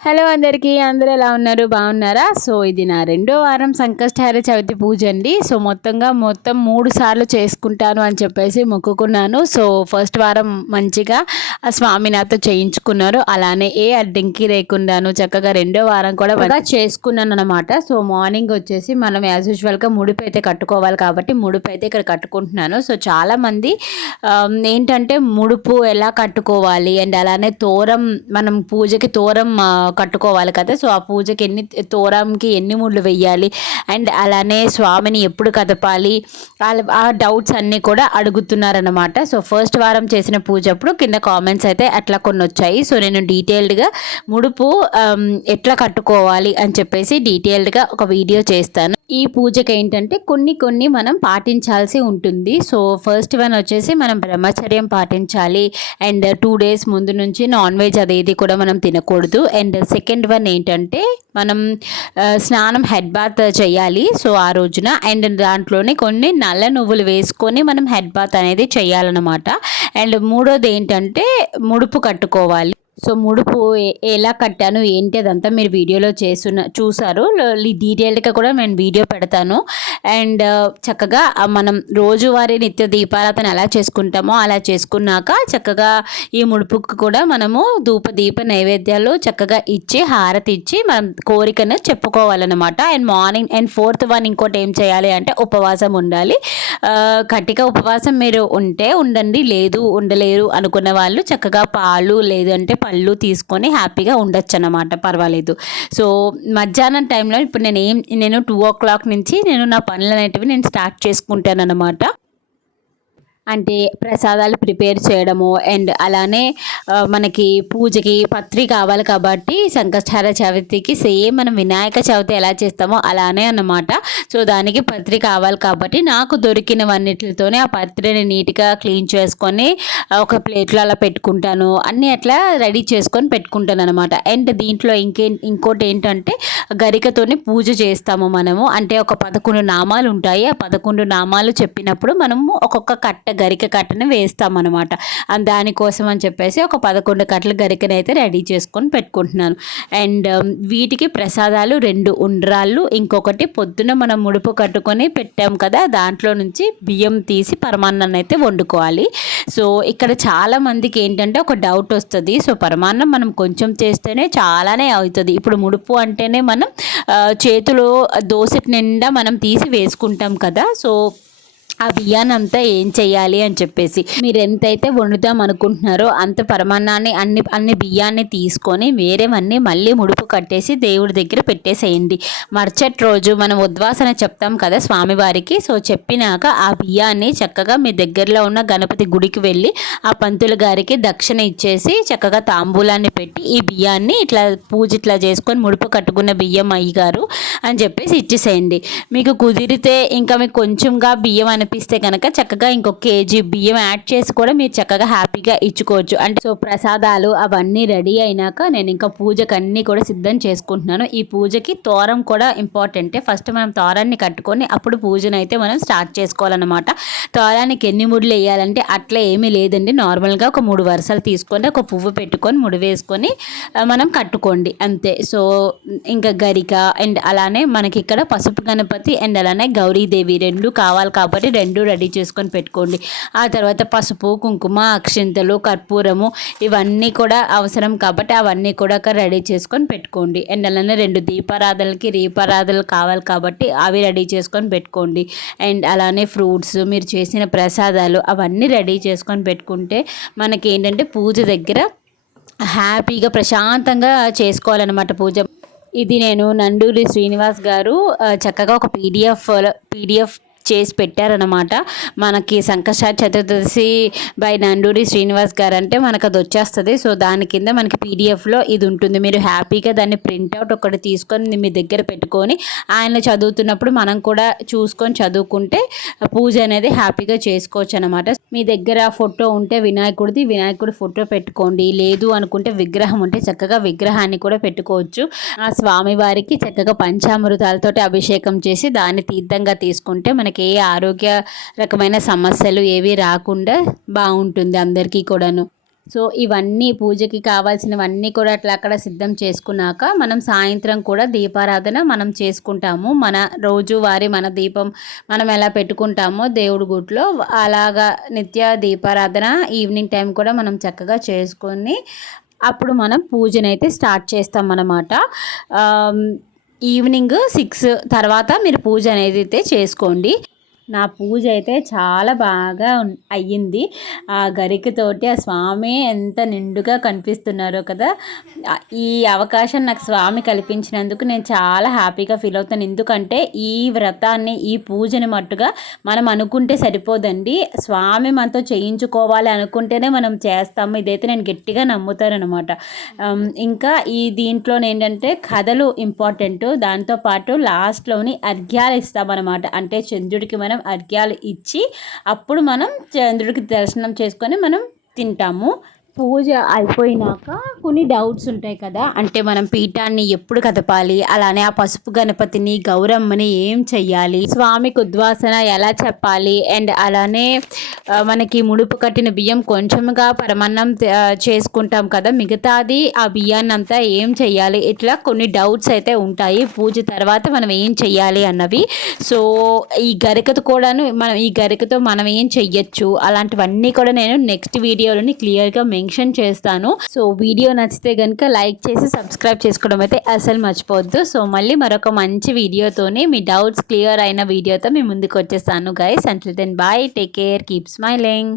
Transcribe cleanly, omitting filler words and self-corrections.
Hello అందరికీ, అందరూ ఎలా ఉన్నారు? బాగున్నారా? సో ఇది నా రెండో వారం సంకష్టహార చవితి పూజ అండి. సో మొత్తం 3 సార్లు చేసుకుంటాను అని చెప్పేసి మొక్కుకున్నాను. సో ఫస్ట్ వారం మంచిగా ఆ స్వామి నాతో చేయించుకున్నారు. అలానే ఏ అడ్డంకి లేకుండాను చక్కగా రెండో వారం కూడా బాగా చేసుకున్నాను అనమాట. సో మార్నింగ్ వచ్చేసి మనం యాజ్ యూజువల్గా ముడుపు అయితే కట్టుకోవాలి కాబట్టి ముడుపు అయితే ఇక్కడ కట్టుకుంటున్నాను. సో చాలామంది ఏంటంటే ముడుపు ఎలా కట్టుకోవాలి అండ్ అలానే తోరం, మనం పూజకి తోరం కట్టుకోవాలి కదా. సో ఆ పూజకి తోరంకి ఎన్ని ముళ్ళు వెయ్యాలి అండ్ అలానే స్వామిని ఎప్పుడు కదపాలి, ఆ డౌట్స్ అన్నీ కూడా అడుగుతున్నారనమాట. సో ఫస్ట్ వారం చేసిన పూజ అప్పుడు కింద కామెంట్స్ అయితే అట్లా కొన్ని వచ్చాయి. సో నేను డీటెయిల్డ్గా ముడుపు ఎట్లా కట్టుకోవాలి అని చెప్పేసి డీటెయిల్డ్గా ఒక వీడియో చేస్తాను. ఈ పూజకి ఏంటంటే కొన్ని మనం పాటించాల్సి ఉంటుంది. సో ఫస్ట్ వన్ వచ్చేసి మనం బ్రహ్మచర్యం పాటించాలి అండ్ 2 days ముందు నుంచి నాన్ వెజ్ అదేది కూడా మనం తినకూడదు. అండ్ సెకండ్ వన్ ఏంటంటే మనం స్నానం హెడ్ బాత్ చేయాలి సో ఆ రోజున. అండ్ దాంట్లోనే కొన్ని నల్ల నువ్వులు వేసుకొని మనం హెడ్ బాత్ అనేది చేయాలన్నమాట. అండ్ మూడోది ఏంటంటే ముడుపు కట్టుకోవాలి. సో ముడుపు ఎలా కట్టాను ఏంటి అదంతా మీరు వీడియోలో చూసారు. డీటెయిల్డ్గా కూడా నేను వీడియో పెడతాను. అండ్ చక్కగా మనం రోజువారీ నిత్య దీపారాధన ఎలా చేసుకుంటామో అలా చేసుకున్నాక చక్కగా ఈ ముడుపుకు కూడా మనము దీప నైవేద్యాలు చక్కగా ఇచ్చి హారతి ఇచ్చి మనం కోరికను చెప్పుకోవాలన్నమాట. And morning and fourth one ఇంకోటి ఏం చేయాలి అంటే ఉపవాసం ఉండాలి. కటిక ఉపవాసం మీరు ఉంటే ఉండండి, లేదు ఉండలేరు అనుకున్న వాళ్ళు చక్కగా పాలు లేదంటే పళ్ళు తీసుకొని హ్యాపీగా ఉండొచ్చు అన్నమాట, పర్వాలేదు. సో మధ్యాహ్నం టైంలో ఇప్పుడు నేను 2 o'clock నుంచి నేను నా పనులు అనేటివి నేను స్టార్ట్ చేసుకుంటాను అన్నమాట. అంటే ప్రసాదాలు ప్రిపేర్ చేయడము అండ్ అలానే మనకి పూజకి పత్రి కావాలి కాబట్టి సంకష్టహార చవితికి సేమ్ మనం వినాయక చవితి ఎలా చేస్తామో అలానే అన్నమాట. సో దానికి పత్రి కావాలి కాబట్టి నాకు దొరికినవన్నిటితోనే ఆ పత్రిని నీట్గా క్లీన్ చేసుకొని ఒక ప్లేట్లో అలా పెట్టుకుంటాను. అన్నీ అట్లా రెడీ చేసుకొని పెట్టుకుంటాను అనమాట. అండ్ దీంట్లో ఇంకోటి ఏంటంటే గరికతోని పూజ చేస్తాము మనము. అంటే ఒక 11 నామాలు ఉంటాయి. ఆ 11 నామాలు చెప్పినప్పుడు మనము ఒక్కొక్క గరిక కట్టను వేస్తామన్నమాట. దానికోసం అని చెప్పేసి ఒక 11 కట్టల గరికను అయితే రెడీ చేసుకొని పెట్టుకుంటున్నాను. అండ్ వీటికి ప్రసాదాలు 2 ఉండ్రాళ్ళు, ఇంకొకటి పొద్దున మనం ముడుపు కట్టుకొని పెట్టాం కదా దాంట్లో నుంచి బియ్యం తీసి పరమాన్నాన్ని అయితే వండుకోవాలి. సో ఇక్కడ చాలా మందికి ఏంటంటే ఒక డౌట్ వస్తుంది. సో పరమాన్నం మనం కొంచెం చేస్తేనే చాలానే అవుతుంది. ఇప్పుడు ముడుపు అంటేనే మనం చేతిలో దోసెట్ నిండా మనం తీసి వేసుకుంటాం కదా. సో ఆ బియ్యాన్ని అంతా ఏం చెయ్యాలి అని చెప్పేసి మీరు ఎంతైతే వండుదాం అనుకుంటున్నారో అంత పరమాన్నాన్ని అన్ని బియ్యాన్ని తీసుకొని వేరేవన్నీ మళ్ళీ ముడుపు కట్టేసి దేవుడి దగ్గర పెట్టేసేయండి. మరుసటి రోజు మనం ఉద్వాసన చెప్తాం కదా స్వామివారికి. సో చెప్పినాక ఆ బియ్యాన్ని చక్కగా మీ దగ్గరలో ఉన్న గణపతి గుడికి వెళ్ళి ఆ పంతులు గారికి దక్షిణ ఇచ్చేసి చక్కగా తాంబూలాన్ని పెట్టి ఈ బియ్యాన్ని ఇట్లా పూజ ఇట్లా చేసుకొని ముడుపు కట్టుకున్న బియ్యం అయ్యగారు అని చెప్పేసి ఇచ్చేసేయండి. మీకు కుదిరితే ఇంకా మీకు కొంచెంగా బియ్యం అనిపిస్తే కనుక చక్కగా ఇంకొక కేజీ బియ్యం యాడ్ చేసి కూడా మీరు చక్కగా హ్యాపీగా ఇచ్చుకోవచ్చు. అంటే సో ప్రసాదాలు అవన్నీ రెడీ అయినాక నేను ఇంకా పూజకు అన్నీ కూడా సిద్ధం చేసుకుంటున్నాను. ఈ పూజకి తోరం కూడా ఇంపార్టెంటే. ఫస్ట్ మనం తోరాన్ని కట్టుకొని అప్పుడు పూజను అయితే మనం స్టార్ట్ చేసుకోవాలన్నమాట. తోరానికి ఎన్ని ముడులు వేయాలంటే అట్లా ఏమీ లేదండి. నార్మల్గా ఒక 3 వరుసలు తీసుకొని ఒక పువ్వు పెట్టుకొని ముడి వేసుకొని మనం కట్టుకోండి అంతే. సో ఇంకా గరిక అండ్ అలానే మనకి ఇక్కడ పసుపు గణపతి అండ్ అలానే గౌరీదేవి 2 కావాలి కాబట్టి 2 రెడీ చేసుకొని పెట్టుకోండి. ఆ తర్వాత పసుపు, కుంకుమ, అక్షింతలు, కర్పూరము ఇవన్నీ కూడా అవసరం కాబట్టి అవన్నీ కూడా రెడీ చేసుకొని పెట్టుకోండి. అండ్ అలానే 2 రీపారాధనలు కావాలి కాబట్టి అవి రెడీ చేసుకొని పెట్టుకోండి. అండ్ అలానే ఫ్రూట్స్, మీరు చేసిన ప్రసాదాలు అవన్నీ రెడీ చేసుకొని పెట్టుకుంటే మనకి ఏంటంటే పూజ దగ్గర హ్యాపీగా ప్రశాంతంగా చేసుకోవాలన్నమాట పూజ. ఇది నేను నండూరి శ్రీనివాస్ గారు చక్కగా ఒక పీడిఎఫ్ చేసి పెట్టారనమాట. మనకి సంకష్టహార చతుర్దశి బై నండూరి శ్రీనివాస్ గారు అంటే మనకు అది వచ్చేస్తుంది. సో దాని కింద మనకి పీడిఎఫ్లో ఇది ఉంటుంది. మీరు హ్యాపీగా దాన్ని ప్రింట్అవుట్ ఒకటి తీసుకొని మీ దగ్గర పెట్టుకొని ఆయన చదువుతున్నప్పుడు మనం కూడా చూసుకొని చదువుకుంటే పూజ అనేది హ్యాపీగా చేసుకోవచ్చు అనమాట. మీ దగ్గర ఫోటో ఉంటే వినాయకుడి ఫోటో పెట్టుకోండి. లేదు అనుకుంటే విగ్రహం ఉంటే చక్కగా విగ్రహాన్ని కూడా పెట్టుకోవచ్చు. ఆ స్వామివారికి చక్కగా పంచామృతాలతోటి అభిషేకం చేసి దాన్ని తీర్థంగా తీసుకుంటే మనకి ఏ ఆరోగ్య రకమైన సమస్యలు ఏవి రాకుండా బాగుంటుంది అందరికీ కూడాను. సో ఇవన్నీ పూజకి కావాల్సినవన్నీ కూడా అక్కడ సిద్ధం చేసుకున్నాక మనం సాయంత్రం కూడా దీపారాధన మనం చేసుకుంటాము. మన రోజువారీ మన దీపం మనం ఎలా పెట్టుకుంటామో దేవుడి గుడిలో అలాగా నిత్య దీపారాధన ఈవినింగ్ టైం కూడా మనం చక్కగా చేసుకొని అప్పుడు మనం పూజనైతే స్టార్ట్ చేస్తామన్నమాట. ఈవినింగ్ 6 తర్వాత మీరు పూజ అనేది అయితే చేసుకోండి. నా పూజ అయితే చాలా బాగా అయ్యింది. ఆ గరికతోటి ఆ స్వామి ఎంత నిండుగా కనిపిస్తున్నారో కదా. ఈ అవకాశం నాకు స్వామి కల్పించినందుకు నేను చాలా హ్యాపీగా ఫీల్ అవుతాను. ఎందుకంటే ఈ వ్రతాన్ని ఈ పూజని మట్టుగా మనం అనుకుంటే సరిపోదండి, స్వామి మనతో చేయించుకోవాలి అనుకుంటేనే మనం చేస్తాము. ఇదైతే నేను గట్టిగా నమ్ముతాను అనమాట. ఇంకా ఈ దీంట్లో ఏంటంటే కథలు ఇంపార్టెంట్. దాంతోపాటు లాస్ట్లోని అర్ఘ్యాలు ఇస్తామన్నమాట. అంటే చంద్రుడికి మనం అర్ఘ్యాలు ఇచ్చి అప్పుడు మనం చంద్రుడికి దర్శనం చేసుకొని మనం తింటాము. పూజ అయిపోయినాక కొన్ని డౌట్స్ ఉంటాయి కదా, అంటే మనం పీఠాన్ని ఎప్పుడు కదపాలి, అలానే ఆ పసుపు గణపతిని గౌరమ్మని ఏం చెయ్యాలి, స్వామికి ఉద్వాసన ఎలా చెప్పాలి, అండ్ అలానే మనకి ముడుపు కట్టిన బియ్యం కొంచెంగా పరమాన్నం చేసుకుంటాం కదా, మిగతాది ఆ బియ్యాన్ని అంతా ఏం చెయ్యాలి, ఇట్లా కొన్ని డౌట్స్ అయితే ఉంటాయి పూజ తర్వాత మనం ఏం చెయ్యాలి అన్నవి. సో ఈ గరికతో కూడాను ఈ గరికతో మనం ఏం చెయ్యొచ్చు అలాంటివన్నీ కూడా నేను నెక్స్ట్ వీడియోలోని క్లియర్గా మెన్షన్ చేస్తాను. సో వీడియో నచ్చితే కనుక లైక్ చేసి సబ్స్క్రైబ్ చేసుకోవడం అయితే అసలు మర్చిపోవద్దు. సో మళ్ళీ మరొక మంచి వీడియోతోనే మీ డౌట్స్ క్లియర్ అయిన వీడియోతో మీ ముందుకు వచ్చేస్తాను guys. Until then bye, take care, keep smiling.